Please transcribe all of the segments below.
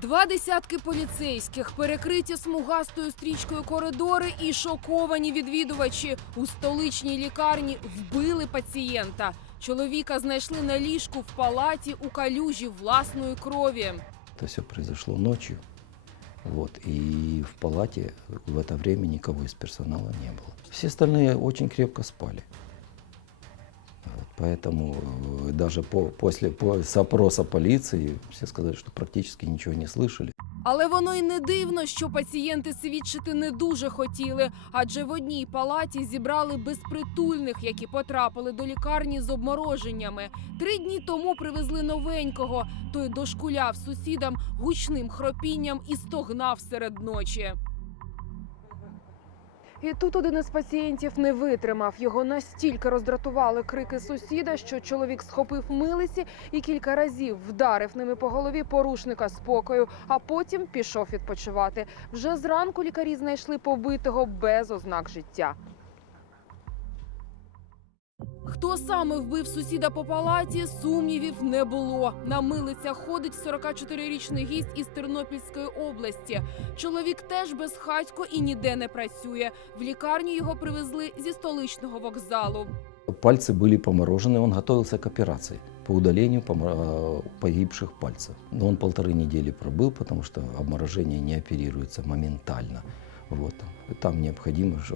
Два десятки поліцейських, перекриті смугастою стрічкою коридори і шоковані відвідувачі у столичній лікарні вбили пацієнта. Чоловіка знайшли на ліжку в палаті у калюжі власної крові. Это все произошло ночью. Вот, и в палате в это время никого из персонала не было. Все остальные очень крепко спали. Вот, поэтому э, даже по, после по, с опроса полиции все сказали, что практически ничего не слышали. Але воно й не дивно, що пацієнти свідчити не дуже хотіли, адже в одній палаті зібрали безпритульних, які потрапили до лікарні з обмороженнями. Три дні тому привезли новенького. Той дошкуляв сусідам гучним хропінням і стогнав серед ночі. І тут один із пацієнтів не витримав. Його настільки роздратували крики сусіда, що чоловік схопив милиці і кілька разів вдарив ними по голові порушника спокою, а потім пішов відпочивати. Вже зранку лікарі знайшли побитого без ознак життя. Хто саме вбив сусіда по палаті, сумнівів не було. На милицях ходить 44-річний гість із Тернопільської області. Чоловік теж безхатько і ніде не працює. В лікарню його привезли зі столичного вокзалу. Пальцы были поморожены, он готовился к операции по удалению помо- э, погибших пальцев. Но он полторы недели пробыл, потому что обморожение не оперируется моментально. Вот. И Там необходимо же,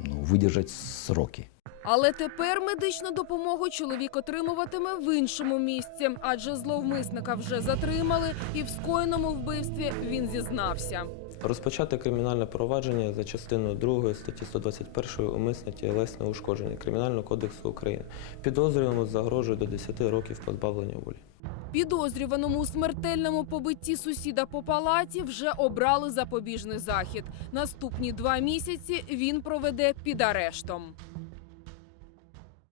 ну, выдержать сроки. Але тепер медичну допомогу чоловік отримуватиме в іншому місці, адже зловмисника вже затримали, і в скоєному вбивстві він зізнався. Розпочати кримінальне провадження за частиною 2 статті 121 умисне тілесне ушкодження Кримінального кодексу України. Підозрюваному загрожує до 10 років позбавлення волі. Підозрюваному у смертельному побитті сусіда по палаті вже обрали запобіжний захід. Наступні два місяці він проведе під арештом.